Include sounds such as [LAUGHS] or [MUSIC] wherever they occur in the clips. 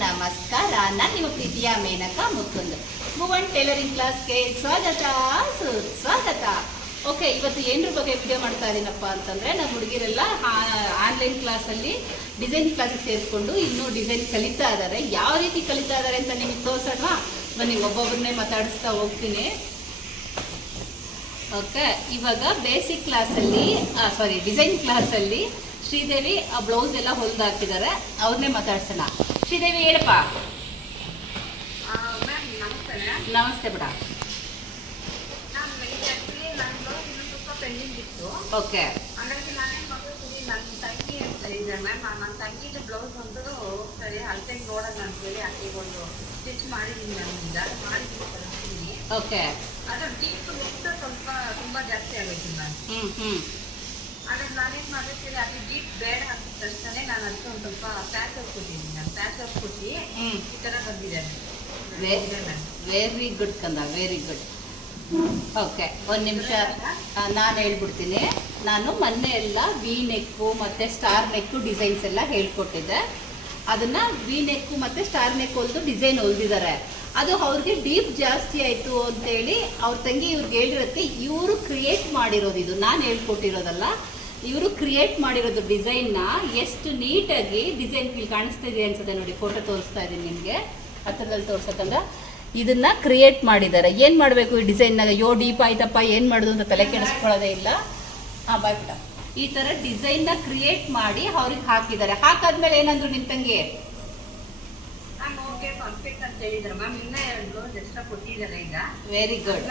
ನಮಸ್ಕಾರ. ನಾನು ನಿಮ್ಮ ಪ್ರೀತಿಯ ಮೇನಕ ಮುಕುಂದ್ ಭುವನ್ ಟೈಲರಿಂಗ್ ಕ್ಲಾಸ್ಗೆ ಸ್ವಾಗತ. ಸುಸ್ವಾಗತ ಓಕೆ, ಇವತ್ತು ಏನರ ಬಗ್ಗೆ ವಿಡಿಯೋ ಮಾಡ್ತಾ ಇದ್ದೀನಪ್ಪ ಅಂತಂದ್ರೆ ನಮ್ಮ ಹುಡುಗಿರೆಲ್ಲ ಆನ್ಲೈನ್ ಕ್ಲಾಸಲ್ಲಿ ಡಿಸೈನ್ ಕ್ಲಾಸಿಗೆ ಸೇರಿಕೊಂಡು ಇನ್ನೂ ಡಿಸೈನ್ ಕಲಿತಾ ಇದ್ದಾರೆ ಯಾವ ರೀತಿ ಕಲಿತಾ ಇದ್ದಾರೆ ಅಂತ ನಿಮಗೆ ತೋರ್ಸೋಣ ಬನ್ನಿ ಒಬ್ಬೊಬ್ಬರನ್ನೇ ಮಾತಾಡಿಸ್ತಾ ಹೋಗ್ತೀನಿ. ಓಕೆ, ಇವಾಗ ಬೇಸಿಕ್ ಕ್ಲಾಸಲ್ಲಿ ಸಾರಿ ಡಿಸೈನ್ ಕ್ಲಾಸಲ್ಲಿ ಶ್ರೀದೇವಿ ಆ ಬ್ಲೌಸ್ ಎಲ್ಲ ಹೊಲ್ದು ಹಾಕಿದ್ದಾರೆ ಅವ್ರನ್ನೇ ಮಾತಾಡ್ಸೋಣ. ಶ್ರೀದೇವಿ ಹೇಳಪ್ಪ. ನಮಸ್ತೆ ಬಿಡ ಓಕೆ. ಬ್ಲೌಸ್ ಒಂದು ಸರಿ ಅಳತೆಗೆ ನೋಡೋಣ ಅಂತೇಳಿ ಆಕೆಗೆ ಒಂದು ಸ್ಟಿಚ್ ಮಾಡಿದ್ದೀನಿ ನನ್ನಿಂದ ಮಾಡಿದ್ದೀನಿ ಕಳಿಸ್ತೀನಿ ಓಕೆ. ಅದು ಡೀಪ್ ಉದ್ದ ಸ್ವಲ್ಪ ತುಂಬ ಜಾಸ್ತಿ ಆಗೈತಿ ಮ್ಯಾಮ್ ಹ್ಞೂ ಹ್ಞೂ ಹಾಗಾಗಿ ನಾನೇನು ಮಾಡಿರ್ತೀನಿ ಅದು ಡೀಪ್ ಬೇಡ ಅಂತ ತಕ್ಷಣ ನಾನು ಅದಕ್ಕೆ ಒಂದು ಸ್ವಲ್ಪ ಪ್ಯಾಚ್ ಹಾಕ್ಕೊಟ್ಟಿದ್ದೀನಿ ನಾನು ಪ್ಯಾಚ್ ಹಾಕ್ಕೊಟ್ಟು ಈ ಥರ ಬಂದಿದೆ ವೆರಿ ಗುಡ್ ಕಂದ ವೆರಿ ಗುಡ್ ಓಕೆ ಒಂದು ನಿಮಿಷ. ನಾನು ಹೇಳ್ಬಿಡ್ತೀನಿ. ನಾನು ಮೊನ್ನೆ ಎಲ್ಲ ವಿ ನೆಕ್ಕು ಮತ್ತು ಸ್ಟಾರ್ ನೆಕ್ಕು ಡಿಸೈನ್ಸ್ ಎಲ್ಲ ಹೇಳ್ಕೊಟ್ಟಿದ್ದೆ. ಅದನ್ನು ವಿ ನೆಕ್ಕು ಮತ್ತು ಸ್ಟಾರ್ ನೆಕ್ ಹೊಲ್ದು ಡಿಸೈನ್ ಹೊಲ್ದಿದ್ದಾರೆ ಅದು ಅವ್ರಿಗೆ ಡೀಪ್ ಜಾಸ್ತಿ ಆಯಿತು ಅಂತೇಳಿ ಅವ್ರ ತಂಗಿ ಇವ್ರಿಗೆ ಹೇಳಿರತ್ತೆ ಇವರು ಕ್ರಿಯೇಟ್ ಮಾಡಿರೋದು ಇದು. ನಾನು ಹೇಳ್ಕೊಟ್ಟಿರೋದಲ್ಲ ಇವರು ಕ್ರಿಯೇಟ್ ಮಾಡಿರೋದು ಡಿಸೈನ್ನ ಎಷ್ಟು ನೀಟಾಗಿ ಡಿಸೈನ್ ಇಲ್ಲಿ ಕಾಣಿಸ್ತಾ ಇದೆ ಅನ್ಸುತ್ತೆ ನೋಡಿ ಫೋಟೋ ತೋರಿಸ್ತಾ ಇದ್ದೀನಿ ನಿಮಗೆ. ಹತ್ರದಲ್ಲಿ ತೋರ್ಸಕ್ಕಂದ್ರೆ ಇದನ್ನ ಕ್ರಿಯೇಟ್ ಮಾಡಿದ್ದಾರೆ. ಏನು ಮಾಡಬೇಕು ಈ ಡಿಸೈನ್ನಾಗ ಯೋ ಡೀಪ್ ಆಯ್ತಪ್ಪ ಏನು ಮಾಡೋದು ಅಂತ ತಲೆ ಕೆಡಿಸ್ಕೊಳ್ಳೋದೇ ಇಲ್ಲ. ಹಾಂ ಬಾಯ್ ಬಿಡ. ಈ ಥರ ಡಿಸೈನ್ನ ಕ್ರಿಯೇಟ್ ಮಾಡಿ ಅವ್ರಿಗೆ ಹಾಕಿದ್ದಾರೆ. ಹಾಕಾದ್ಮೇಲೆ ಏನಂದ್ರು ನಿಮ್ಮ ತಂಗಿ? ವೆರಿ ಗುಡ್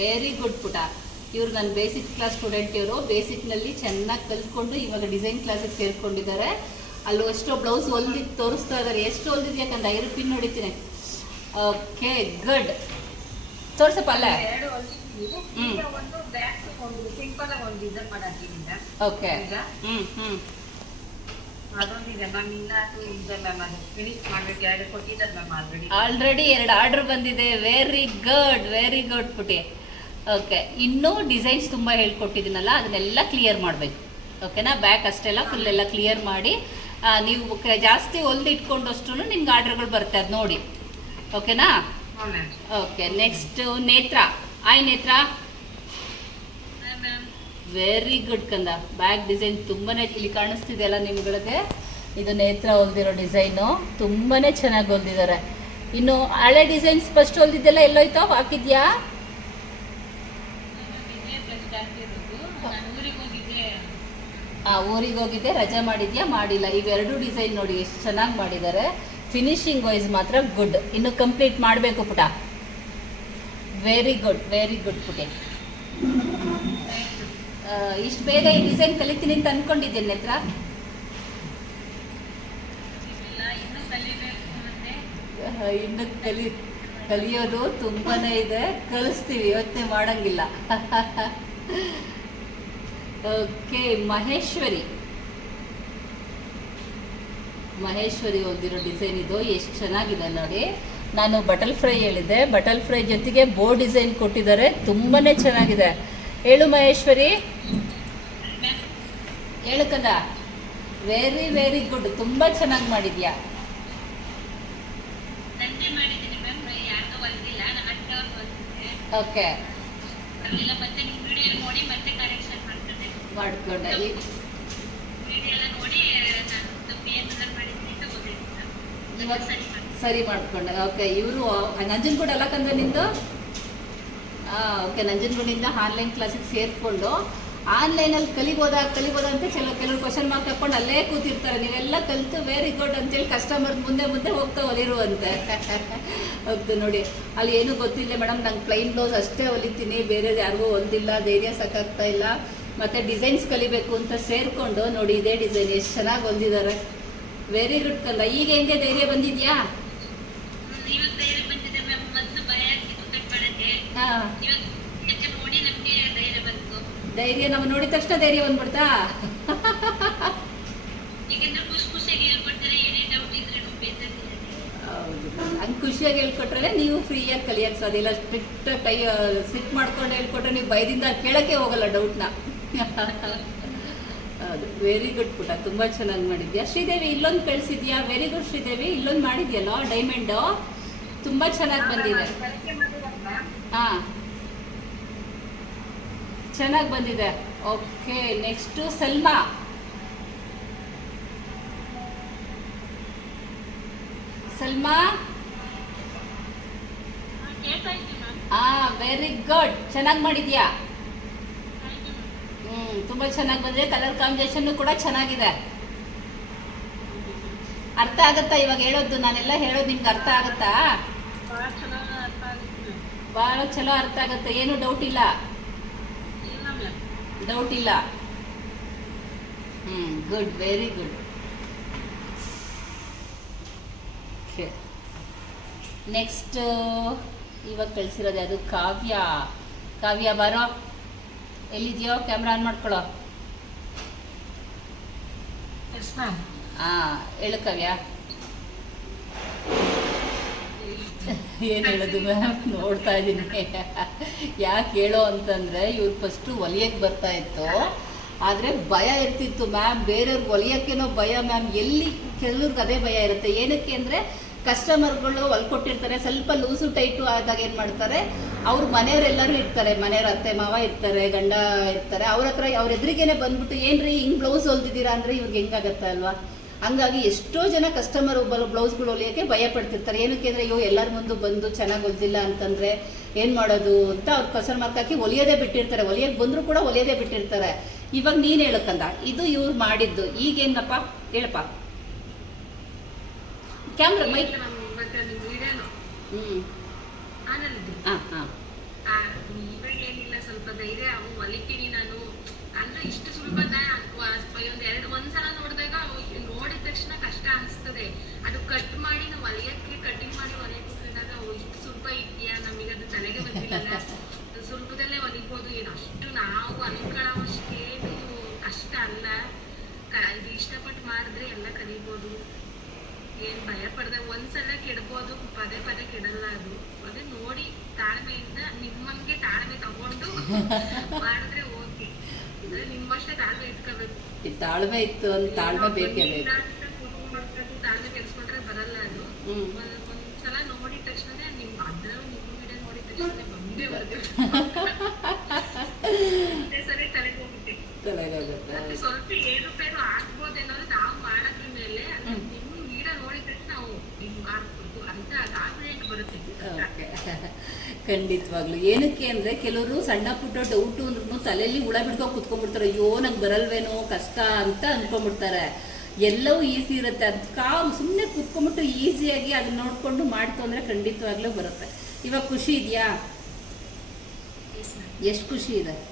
ವೆರಿ ಗುಡ್ ಪುಟ. ಇವ್ರು ನಾನು ಬೇಸಿಕ್ ಕ್ಲಾಸ್ ಸ್ಟೂಡೆಂಟ್ ಇವರು. ಬೇಸಿಕ್ನಲ್ಲಿ ಚೆನ್ನಾಗಿ ಕಲ್ತ್ಕೊಂಡು ಇವಾಗ ಡಿಸೈನ್ ಕ್ಲಾಸಿಗೆ ಸೇರ್ಕೊಂಡಿದ್ದಾರೆ. ಅಲ್ಲಿ ಎಷ್ಟೋ ಬ್ಲೌಸ್ ಹೊಲ್ದಿ ತೋರಿಸ್ತಾ ಇದ್ದಾರೆ ಎಷ್ಟು ಹೊಲ್ದಿದೆ ಯಾಕಂದ್ರೆ ಐರು ಪಿನ್ ಹೊಡಿತೀನಿ ಓಕೆ ಗುಡ್ ತೋರಿಸಪ್ಪ ಅಲ್ಲ? ಓಕೆ ಹ್ಞೂ ಹ್ಞೂ ಆಲ್ರೆಡಿ ಎರಡು ಆರ್ಡರ್ ಬಂದಿದೆ. ವೆರಿ ಗುಡ್ ವೆರಿ ಗುಡ್ ಪುಟಿ ಓಕೆ, ಇನ್ನೂ ಡಿಸೈನ್ಸ್ ತುಂಬ ಹೇಳ್ಕೊಟ್ಟಿದ್ದೀನಲ್ಲ, ಅದನ್ನೆಲ್ಲ ಕ್ಲಿಯರ್ ಮಾಡಬೇಕು. ಓಕೆನಾ? ಬ್ಯಾಕ್ ಅಷ್ಟೆಲ್ಲ ಫುಲ್ ಎಲ್ಲ ಕ್ಲಿಯರ್ ಮಾಡಿ ನೀವು ಜಾಸ್ತಿ ಹೊಲ್ದು ಇಟ್ಕೊಂಡಷ್ಟು ನಿಮ್ಗೆ ಆರ್ಡರ್ಗಳು ಅದು ನೋಡಿ. ಓಕೆನಾ? Okay next Netra. ಆಯ್ ನೇತ್ರ. ವೆರಿ ಗುಡ್ ಕಂದ. ಬ್ಯಾಕ್ ಡಿಸೈನ್ ತುಂಬಾನೇ ಇಲ್ಲಿ ಕಾಣಿಸ್ತಿದೆಯಲ್ಲ ನಿಮ್ಗಳಿಗೆ? ಇದು ನೇತ್ರ ಹೊಲ್ದಿರೋ ಡಿಸೈನು ತುಂಬಾನೇ ಚೆನ್ನಾಗಿ ಹೊಲ್ದಿದ್ದಾರೆ. ಇನ್ನು ಹಳೆ ಡಿಸೈನ್ಸ್ ಫಸ್ಟ್ ಹೊಲ್ದಿದ್ದೆಲ್ಲ ಎಲ್ಲೋಯ್ತೋ? ಹಾಕಿದ್ಯಾ? ಆ ಊರಿಗೆ ಹೋಗಿದ್ದೆ ರಜೆ ಮಾಡಿದ್ಯಾ? ಮಾಡಿಲ್ಲ. ಇವೆರಡು ಡಿಸೈನ್ ನೋಡಿ ಎಷ್ಟು ಚೆನ್ನಾಗಿ ಮಾಡಿದ್ದಾರೆ. ಫಿನಿಶಿಂಗ್ ವೈಸ್ ಮಾತ್ರ ಗುಡ್ ಇನ್ನು ಕಂಪ್ಲೀಟ್ ಮಾಡಬೇಕು ಪುಟ. ವೆರಿ ಗುಡ್ ವೆರಿ ಗುಡ್ ಪುಟೆ. ಇಷ್ಟು ಬೇಗ ಈ ಡಿಸೈನ್ ಕಲಿತೀನಿ ಅಂತ ಅನ್ಕೊಂಡಿದ್ದೇನೆ ನೇತ್ರ? ಇನ್ನು ಕಲಿ ಕಲಿಯೋದು ತುಂಬಾನೇ ಇದೆ. ಕಲಿಸ್ತೀವಿ ಯೋಚನೆ ಮಾಡಂಗಿಲ್ಲ. [LAUGHS] ಓಕೆ ಮಹೇಶ್ವರಿ ಮಹೇಶ್ವರಿ ಹೊಂದಿರೋ ಡಿಸೈನ್ ಇದು ಎಷ್ಟು ಚೆನ್ನಾಗಿದೆ ನೋಡಿ. ನಾನು ಬಟಲ್ ಫ್ರೈ ಹೇಳಿದ್ದೆ. ಬಟಲ್ ಫ್ರೈ ಜೊತೆಗೆ ಬೋ ಡಿಸೈನ್ ಕೊಟ್ಟಿದ್ದಾರೆ. ತುಂಬಾನೇ ಚೆನ್ನಾಗಿದೆ. ಹೇಳು ಮಹೇಶ್ವರಿ. ಹೇಳು ಕಂದ. ವೆರಿ ವೆರಿ ಗುಡ್ ತುಂಬ ಚೆನ್ನಾಗಿ ಮಾಡಿದ್ಯಾ? ಸಂಜೆ ಸರಿ ಮಾಡ್ಕೊಂಡಾಗ ಸರಿ ಮಾಡ್ಕೊಂಡೆ ಓಕೆ ಇವರು ನಂಜನಗೂಡು ಅಲ್ಲ ಕಂದ ನಿಂದು? ಓಕೆ ನಂಜನಗೂಡಿಂದ ಆನ್ಲೈನ್ ಕ್ಲಾಸಿಗೆ ಸೇರಿಕೊಂಡು ಆನ್ಲೈನಲ್ಲಿ ಕಲಿಬೋದಾ ಕಲಿಬೋದಾ ಅಂತ ಕೆಲವು ಕೆಲವು ಕ್ವಶನ್ ಮಾರ್ಕ್ ಹಾಕೊಂಡು ಅಲ್ಲೇ ಕೂತಿರ್ತಾರೆ. ನೀವೆಲ್ಲ ಕಲಿತು ವೆರಿ ಗುಡ್ ಅಂತೇಳಿ ಕಸ್ಟಮರ್ ಮುಂದೆ ಮುಂದೆ ಹೋಗ್ತಾ ಹೊಲಿರುವಂತೆ ಹೌದು ನೋಡಿ ಅಲ್ಲಿ ಏನೂ ಗೊತ್ತಿಲ್ಲ ಮೇಡಮ್ ನಂಗೆ ಪ್ಲೈನ್ ಬ್ಲೌಸ್ ಅಷ್ಟೇ ಹೊಲಿತೀನಿ ಬೇರೆ ಯಾರಿಗೂ ಹೊಂದಿಲ್ಲ ಧೈರ್ಯ ಸಾಕಾಗ್ತಾ ಇಲ್ಲ. ಮತ್ತು ಡಿಸೈನ್ಸ್ ಕಲಿಬೇಕು ಅಂತ ಸೇರಿಕೊಂಡು ನೋಡಿ ಇದೇ ಡಿಸೈನ್ ಎಷ್ಟು ಚೆನ್ನಾಗಿ ಹೊಂದಿದ್ದಾರೆ ವೆರಿ ಗುಡ್ ಕಲ್ಲ ಈಗ ಹೆಂಗೆ ಧೈರ್ಯ ಬಂದಿದ್ಯಾ? ಧೈರ್ಯ ನಮ್ಮ ನೋಡಿದ ತಕ್ಷಣ ಧೈರ್ಯ ಬಂದ್ಬಿಡ್ತಾ? ಹಂಗೆ ಖುಷಿಯಾಗಿ ಹೇಳ್ಕೊಟ್ರೆ ನೀವು ಫ್ರೀಯಾಗಿ ಕಲಿಯಕ್ಕೆ ಸಾಧ್ಯ ಇಲ್ಲ. ಸ್ಟ್ರಿಕ್ಟ್ ಟೈ ಸಿಟ್ ಮಾಡ್ಕೊಂಡು ಹೇಳ್ಕೊಟ್ರೆ ನೀವು ಭಯದಿಂದ ಕೇಳಕ್ಕೆ ಹೋಗಲ್ಲ ಡೌಟ್ನ ಹೌದು ವೆರಿ ಗುಡ್ ಪುಟ ತುಂಬಾ ಚೆನ್ನಾಗಿ ಮಾಡಿದ್ಯಾ. ಶ್ರೀದೇವಿ ಇಲ್ಲೊಂದು ಕಳಿಸಿದ್ಯಾ? ವೆರಿ ಗುಡ್ ಶ್ರೀದೇವಿ ಇಲ್ಲೊಂದು ಮಾಡಿದ್ಯಲ್ಲ ಡೈಮಂಡು ತುಂಬಾ ಚೆನ್ನಾಗಿ ಬಂದಿದೆ. ಹಾ. ಚೆನ್ನಾಗಿ ಬಂದಿದೆ. Okay next Salma. ಸಲ್ಮಾ? ಹಾ ವೆರಿ ಗುಡ್ ಚೆನ್ನಾಗಿ ಮಾಡಿದ್ಯಾ? ಹ್ಮ್ ತುಂಬಾ ಚೆನ್ನಾಗಿ ಬಂದಿದೆ. ಕಲರ್ ಕಾಂಬಿನೇಷನ್ ಕೂಡ ಚೆನ್ನಾಗಿದೆ. ಅರ್ಥ ಆಗತ್ತಾ ಇವಾಗ ಹೇಳೋದು? ನಾನೆಲ್ಲ ಹೇಳೋದು ನಿಮ್ಗೆ ಅರ್ಥ ಆಗತ್ತಾ? ಬಹಳ ಚಲೋ ಅರ್ಥ ಆಗುತ್ತೆ. ಏನು ಡೌಟ್ ಇಲ್ಲ? ಇಲ್ಲ ಡೌಟ್ ಇಲ್ಲ. ಹ್ಮ್ ಗುಡ್ ವೆರಿ ಗುಡ್ ನೆಕ್ಸ್ಟ್ ಇವಾಗ ಕಳ್ಸಿರೋದು ಅದು ಕಾವ್ಯ. ಕಾವ್ಯ ಬಾರೋ ಎಲ್ಲಿದೆಯೋ ಕ್ಯಾಮ್ರಾ ಆನ್ ಮಾಡ್ಕೊಳ್ಳೋ ಹಾಂ ಹೇಳು ಕಾವ್ಯ. ಏನು ಹೇಳೋದು ಮ್ಯಾಮ್ ನೋಡ್ತಾ ಇದ್ದೀನಿ ಯಾಕೆ ಹೇಳೋ ಅಂತಂದರೆ ಇವ್ರು ಫಸ್ಟು ಒಲಿಯಕ್ಕೆ ಬರ್ತಾ ಇತ್ತು. ಆದರೆ ಭಯ ಇರ್ತಿತ್ತು ಮ್ಯಾಮ್ ಬೇರೆಯವ್ರಿಗೆ ಹೊಲಿಯೋಕ್ಕೇನೋ ಭಯ ಮ್ಯಾಮ್ ಎಲ್ಲಿ ಕೆಲವ್ರಿಗೆ ಅದೇ ಭಯ ಇರುತ್ತೆ. ಏನಕ್ಕೆ ಅಂದರೆ ಕಸ್ಟಮರ್ಗಳು ಹೊಲ್ಕೊಟ್ಟಿರ್ತಾರೆ ಸ್ವಲ್ಪ ಲೂಸು ಟೈಟು ಆದಾಗ ಏನು ಮಾಡ್ತಾರೆ? ಅವ್ರ ಮನೆಯವರೆಲ್ಲರೂ ಇರ್ತಾರೆ ಮನೆಯವ್ರ ಅತ್ತೆ ಮಾವ ಇರ್ತಾರೆ ಗಂಡ ಇರ್ತಾರೆ. ಅವ್ರ ಹತ್ರ ಅವ್ರ ಎದುರಿಗೇನೆ ಬಂದ್ಬಿಟ್ಟು ಏನ್ರಿ ಹಿಂಗ್ ಬ್ಲೌಸ್ ಹೊಲ್ದಿದ್ದೀರಾ? ಅಂದರೆ ಇವ್ರಿಗೆ ಹೆಂಗಾಗತ್ತೆ ಅಲ್ವಾ? ಹಂಗಾಗಿ ಎಷ್ಟೋ ಜನ ಕಸ್ಟಮರ್ ಬ್ಲೌಸ್ಗಳು ಹೊಲಿಯೋಕ್ಕೆ ಭಯ ಪಡ್ತಿರ್ತಾರೆ. ಏನಕ್ಕೆ ಅಂದರೆ ಅಯ್ಯೋ ಎಲ್ಲರ ಮುಂದೆ ಬಂದು ಚೆನ್ನಾಗಿ ಹೊಲ್ದಿಲ್ಲ ಅಂತಂದರೆ ಏನು ಮಾಡೋದು? ಅಂತ ಅವ್ರು ಕಸರ್ ಮಾರ್ಕ್ ಹಾಕಿ ಹೊಲಿಯೋದೇ ಬಿಟ್ಟಿರ್ತಾರೆ. ಹೊಲಿಯೋಕ್ಕೆ ಬಂದರೂ ಕೂಡ ಹೊಲಿಯೋದೇ ಬಿಟ್ಟಿರ್ತಾರೆ. ಇವಾಗ ನೀನು ಹೇಳಕ್ಕಂದ. ಇದು ಇವ್ರು ಮಾಡಿದ್ದು. ಈಗೇನಪ್ಪ? ಹೇಳಪ್ಪ. ಕ್ಯಾಮ್ರಾ ಮೈಕ್ ಹ್ಮ್. ಹ್ಞೂ ಆನಂದಿ ಹಾಂ ಹಾಂ ಆ, ಇವಾಗ ಏನಿಲ್ಲ ಸ್ವಲ್ಪ ಧೈರ್ಯ, ಅವು ಹೊಲಿತೀನಿ ನಾನು. ಅಂದ್ರೆ ಇಷ್ಟು ಸುಲಭನ ಒಂದ್ ಎರಡು, ಒಂದ್ಸಲ ನೋಡಿದಾಗ ನೋಡಿದ ತಕ್ಷಣ ಕಷ್ಟ ಅನಿಸ್ತದೆ. ಅದು ಕಟ್ ಮಾಡಿ, ನಾವು ಹೊಲಿಯಕ್ಕೆ ಕಟಿಂಗ್ ಮಾಡಿ ಹೊಲಿಯಕ್ಕೆ ಹೋದಾಗ ಇಷ್ಟು ಸುಲಭ ಇದೆಯಾ? ನಮಗೆ ಅದು ತಲೆಗೆ ಬಂದಿಲ್ಲ ಸುಲಭದಲ್ಲೇ ಹೊಲಿಬೋದು ಏನು ಅಷ್ಟು ನಾವು ಅನ್ಕೊಳ್ಳೋವಷ್ಟೇನು ಕಷ್ಟ ಅಲ್ಲ. ಇದು ಇಷ್ಟಪಟ್ಟು ಮಾಡಿದ್ರೆ ಎಲ್ಲ ಕಲಿಬೋದು. ಏನ್ ಭಯ ಪಡ್ದೆ, ಒಂದ್ಸಲ ಕೆಡ್ಬೋದು, ಪದೇ ಪದೇ ಕೆಡಲ್ಲ ಅದು. ಅದೇ ನೋಡಿ ತಾಳ್ಮೆಯಿಂದ ನಿಮ್ಮಂಗೆ ತಾಳ್ಮೆ ತಗೊಂಡು [LAUGHS] ಮಾಡಿದ್ರೆ ಓಕೆ ಅಂದ್ರೆ ನಿಮ್ಮಷ್ಟೇ ತಾಳ್ಮೆ ಇಟ್ಕೋಬೇಕು. ತಾಳ್ಮೆ ಇತ್ತು ಅಂತ ತಾಳ್ಮೆ ಬೇಕೇ ಬೇಕು. ತಾಳ್ಮೆ ಕೆಲ್ಸ್ಕೊಂಡ್ರೆ ಬರಲ್ಲ ಅದು. ಒಂದ್- ಒಂದ್ಸಲ ನೋಡಿದ ತಕ್ಷಣ ನಿಮ್ ಅದ್ರಲ್ಲೂ ನಿಮ್ಮ ವಿಡಿಯೋ ನೋಡಿದ ತಕ್ಷಣ ಬಂದೇ [LAUGHS] ಒಂದೇ ಸರಿ ತಲೆಗೆ ಹೋಗುತ್ತೆ. ಸ್ವಲ್ಪ ಏರುಪೇರು ಆಗ್ಬೋದೇನೋ ನಾವು ಮಾಡೋದ್ರ ಮೇಲೆ ಅದು ಹ್ಮ್. ನಿಮ್ಮ ವಿಡಿಯೋ ನೋಡಿದ ತಕ್ಷಣ ನಾವು ಹಿಂಗ್ ಮಾಡ್ಬೇಕು ಅಂತ ಕಾನ್ಫಿಡೆಂಟ್ ಬರುತ್ತೆ ಓಕೆ [LAUGHS] ಖಂಡಿತವಾಗ್ಲು. ಏನಕ್ಕೆ ಅಂದರೆ ಕೆಲವರು ಸಣ್ಣ ಪುಟ್ಟ ಡೌಟು ಅಂದ್ರೂ ತಲೆಯಲ್ಲಿ ಹುಳ ಬಿಡ್ಕೊಂಡು ಕುತ್ಕೊಂಡ್ಬಿಡ್ತಾರೆ. ಅಯ್ಯೋ ನಂಗೆ ಬರಲ್ವೇನೋ ಕಷ್ಟ ಅಂತ ಅನ್ಕೊಂಡ್ಬಿಡ್ತಾರೆ. ಎಲ್ಲವೂ ಈಸಿ ಇರುತ್ತೆ. ಅದು ಕಾಮ್ ಸುಮ್ಮನೆ ಕುತ್ಕೊಂಡ್ಬಿಟ್ಟು ಈಸಿಯಾಗಿ ಅದನ್ನ ನೋಡಿಕೊಂಡು ಮಾಡ್ತು ಅಂದರೆ ಖಂಡಿತವಾಗ್ಲೂ ಬರುತ್ತೆ. ಇವಾಗ ಖುಷಿ ಇದೆಯಾ. ಎಷ್ಟು ಖುಷಿ ಇದೆ?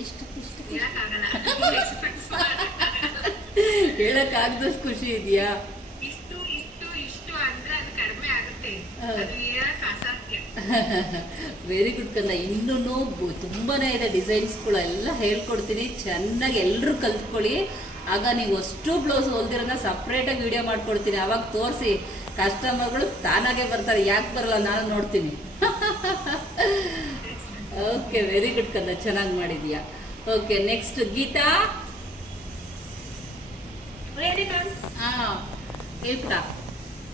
ಇಷ್ಟು ಖುಷಿ. [LAUGHS] ಹೇಳಕ್ಕಾಗ್ದಷ್ಟು ಖುಷಿ ಇದೆಯಾ? ವೆರಿ ಗುಡ್ ಕಂದ ಇನ್ನೂ ತುಂಬಾ ಇದೆ ಡಿಸೈನ್ಸ್ಗಳು ಎಲ್ಲ ಹೇಳ್ಕೊಡ್ತೀನಿ. ಚೆನ್ನಾಗಿ ಎಲ್ಲರೂ ಕಲ್ತ್ಕೊಳ್ಳಿ. ಆಗ ನೀವು ಅಷ್ಟು ಬ್ಲೌಸ್ ಹೊಲ್ದಿರೋದನ್ನ ಸಪ್ರೇಟಾಗಿ ವಿಡಿಯೋ ಮಾಡ್ಕೊಡ್ತೀನಿ. ಅವಾಗ ತೋರಿಸಿ ಕಸ್ಟಮರ್ಗಳು ತಾನಾಗೆ ಬರ್ತಾರೆ. ಯಾಕೆ ಬರಲ್ಲ? ನಾನು ನೋಡ್ತೀನಿ. ಓಕೆ ವೆರಿ ಗುಡ್ ಕಂದ ಚೆನ್ನಾಗಿ ಮಾಡಿದ್ಯಾ? Okay next Geetha? ಹಾಂ ಹೇಳ್ಪುಟ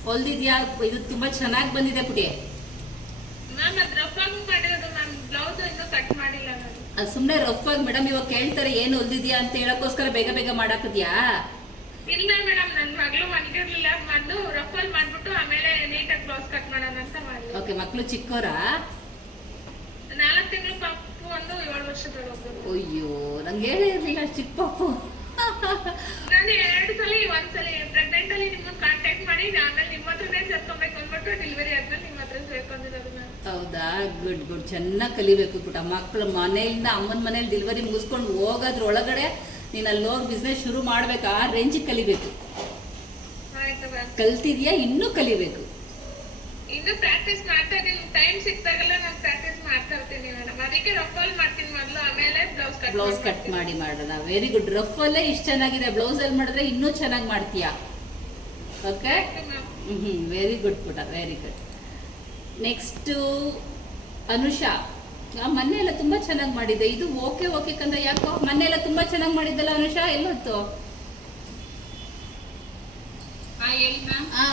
ಹೊಲ್ದಿದ್ಯಾ? ಇದು ತುಂಬಾ ಚೆನ್ನಾಗಿ ಬಂದಿದೆ ಪುಟಿ ಅದು ರಫ್ ಆಗಿ ಮಾಡಿರೋದು. ಮ್ಯಾಮ್ ಬ್ಲೌಸ್ ಇನ್ನೂ ಕಟ್ ಮಾಡಿಲ್ಲ ನಾನು ಸುಮ್ಮನೆ ರಫ್ ಆಗಿ ಮೇಡಮ್ ಇವಾಗ ಕೇಳ್ತಾರೆ ಏನು ಹೊಲ್ದಿದ್ಯಾ? ಅಂತ ಹೇಳಕ್ಕೋಸ್ಕರ ಬೇಗ ಬೇಗ ಮಾಡಾಕದ್ಯಾ ಇಲ್ಲ ಮೇಡಮ್ ನನ್ನ ಮಗಳು ಮನ್ಗಿರ್ಲಿಲ್ಲ. ರಫ್ ಅಲ್ಲಿ ಮಾಡ್ಬಿಟ್ಟು ಆಮೇಲೆ ನೀಟಾಗಿ ಬ್ಲೌಸ್ ಕಟ್ ಮಾಡೋಣ ಅಂತ ಮಾಡಿದ್ವಿ ಓಕೆ ಮಕ್ಕಳು ಚಿಕ್ಕವರಾ ನಾಲ್ಕು ತಿಂಗಳು ಪಾಪು ಒಂದು ಏಳು ವರ್ಷದೊಳಗೆ ಅಯ್ಯೋ ನಂಗೆ ಹೇಳೇ ಇರಲಿಲ್ಲ ಚಿಕ್ಕ ಪಾಪು. ನಾನು ಎರಡು ಸಲ ಒಂದ್ಸಲ ಪ್ರೆಗ್ನೆಂಟ್ ಅಲ್ಲಿ ನಿಮ್ಮನ್ನ ಕಾಂಟ್ಯಾಕ್ಟ್ ಮಾಡಿ ಆಮೇಲೆ ನಿಮ್ಮ ಹತ್ರನೇ ಸೇರ್ಕೊಬೇಕು ಅಂದ್ಬಿಟ್ಟು ಡೆಲಿವರಿ ಆದ್ಮೇಲೆ ನಿಮ್ಮ ಹತ್ರ ಸೇರ್ಕೊಂಡಿರೋದು ಮ್ಯಾಮ್ ಹೌದಾ? Good good. ಚೆನ್ನಾಗಿ ಕಲಿಬೇಕು ಪುಟ ಮಕ್ಕಳು ಮನೆಯಿಂದ ಅಮ್ಮನ ಮನೇಲಿ ಡೆಲಿವರಿ ಮುಗಿಸ್ಕೊಂಡು ಹೋಗೋದ್ರ ಒಳಗಡೆ ನೀನು ಅಲ್ಲಿ ಹೋಗಿ ಬಿಸ್ನೆಸ್ ಶುರು ಮಾಡ್ಬೇಕು ಆ ರೇಂಜ್ ಕಲಿಬೇಕು. ಕಲ್ತಿದ್ಯಾ? ಇನ್ನೂ ಕಲಿಬೇಕು. ಇನ್ನು ಪ್ರಾಕ್ಟೀಸ್ ಮಾಡ್ತಾ ಇದ್ದೀನಿ ಟೈಮ್ ಸಿಕ್ತಾಗೆಲ್ಲ ನಾನು ಪ್ರಾಕ್ಟೀಸ್ ಮಾಡ್ತಾ ಇರ್ತೀನಿ ಮೇಡಮ್. ಅದಕ್ಕೆ ಅಲ್ಲಿ ಮಾಡ್ತೀನಿ ಮೊದಲು ಆಮೇಲೆ ಬ್ಲೌಸ್ ಕಟ್ ಬ್ಲೌಸ್ ಕಟ್ ಮಾಡಿ ಮಾಡೋಣ ವೆರಿ ಗುಡ್ ರಫ್ ಅಲ್ಲೇ ಇಷ್ಟು ಚೆನ್ನಾಗಿದೆ. ಬ್ಲೌಸ್ ಅಲ್ಲಿ ಮಾಡಿದ್ರೆ ಇನ್ನೂ ಚೆನ್ನಾಗಿ ಮಾಡ್ತೀಯಾ? ಓಕೆ ಹ್ಞೂ ವೆರಿ ಗುಡ್ ಪುಟ ವೆರಿ ಗುಡ್ ನೆಕ್ಸ್ಟು ಅನುಷಾ ಆ ಮೊನ್ನೆ ಎಲ್ಲ ತುಂಬಾ ಚೆನ್ನಾಗಿ ಮಾಡಿದೆ ಇದು ಓಕೆ ಓಕೆ ಕಂದ ಯಾಕೋ? ಮೊನ್ನೆ ಎಲ್ಲ ತುಂಬಾ ಚೆನ್ನಾಗಿ ಮಾಡಿದ್ದಲ್ಲ ಅನುಷಾ? ಎಲ್ಲೊತ್ತು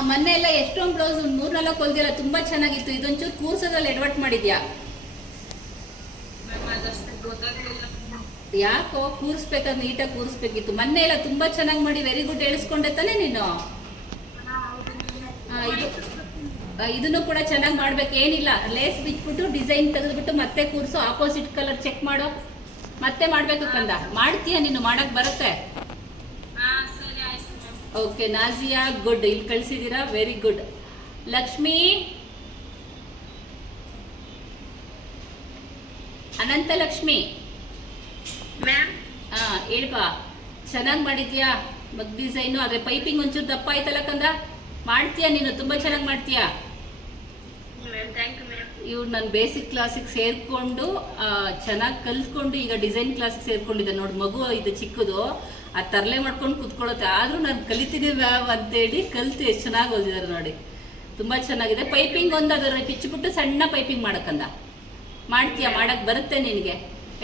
ಮೊನ್ನೆ ಎಲ್ಲ ಎಷ್ಟೊಂದು ಬ್ಲೌಸ್ ಒಂದು ಮೂರ್ನಾಲ್ಕು ಹೊಲ್ದಿಲ್ಲ ತುಂಬಾ ಚೆನ್ನಾಗಿತ್ತು. ಇದೊಂಚೂರು ಕೂರ್ಸೋದ್ರಲ್ಲಿ ಎಡವಟ್ ಮಾಡಿದ್ಯಾ? ಯಾಕೋ ಕೂರಿಸ್ಬೇಕಾದ್ರೆ ನೀಟಾಗಿ ಕೂರಿಸ್ಬೇಕಿತ್ತು. ಮೊನ್ನೆ ಎಲ್ಲ ತುಂಬಾ ಚೆನ್ನಾಗಿ ಮಾಡಿ ವೆರಿ ಗುಡ್ ಹೇಳಿಸ್ಕೊಂಡೆ ತಾನೇ ನೀನು? ಇದು ಇದನ್ನು ಕೂಡ ಚೆನ್ನಾಗಿ ಮಾಡ್ಬೇಕು. ಏನಿಲ್ಲ ಲೇಸ್ ಬಿಟ್ಬಿಟ್ಟು ಡಿಸೈನ್ ತೆಗೆದ್ಬಿಟ್ಟು ಮತ್ತೆ ಕೂರಿಸು ಆಪೋಸಿಟ್ ಕಲರ್ ಚೆಕ್ ಮಾಡು. ಮತ್ತೆ ಮಾಡ್ಬೇಕು ಕಂದ. ಮಾಡ್ತೀಯ ನೀನು ಮಾಡಕ್ ಬರುತ್ತೆ. ಓಕೆ ನಾಜಿಯಾ ಗುಡ್ ಇಲ್ಲಿ ಕಳ್ಸಿದೀರಾ very good Lakshmi? Anantha Lakshmi? Ma'am ಹಾ ಹೇಳ್ಬಾ ಚೆನ್ನಾಗಿ ಮಾಡಿದ್ಯಾ? ಮಗ್ ಡಿಸೈನು ಅದೇ ಪೈಪಿಂಗ್ ಒಂಚೂರು ದಪ್ಪ ಆಯ್ತಲ್ಲ ಕಂದ? ಮಾಡ್ತೀಯಾ ನೀನು? ತುಂಬಾ ಚೆನ್ನಾಗಿ ಮಾಡ್ತೀಯ? ಇವ್ರು ನಾನು ಬೇಸಿಕ್ ಕ್ಲಾಸಿಗೆ ಸೇರ್ಕೊಂಡು ಚೆನ್ನಾಗಿ ಕಲ್ತ್ಕೊಂಡು ಈಗ ಡಿಸೈನ್ ಕ್ಲಾಸಿಗೆ ಸೇರ್ಕೊಂಡಿದ್ದೆ ನೋಡಿ. ಮಗು ಇದು ಚಿಕ್ಕದು ಆ ತರಲೆ ಮಾಡ್ಕೊಂಡು ಕುತ್ಕೊಳ್ಳುತ್ತೆ. ಆದ್ರೂ ನಾನು ಕಲಿತೀನಿ ಮ್ಯಾಮ್ ಅಂತೇಳಿ ಕಲಿತು ಎಷ್ಟು ಚೆನ್ನಾಗಿ ಓದಿದ್ದಾರೆ ನೋಡಿ. ತುಂಬಾ ಚೆನ್ನಾಗಿದೆ. ಪೈಪಿಂಗ್ ಒಂದು ಅದರ ಕಿಚ್ಚುಬಿಟ್ಟು ಸಣ್ಣ ಪೈಪಿಂಗ್ ಮಾಡೋಕ್ಕಂದ. ಮಾಡ್ತೀಯಾ? ಮಾಡೋಕ್ಕೆ ಬರುತ್ತೆ ನಿನಗೆ.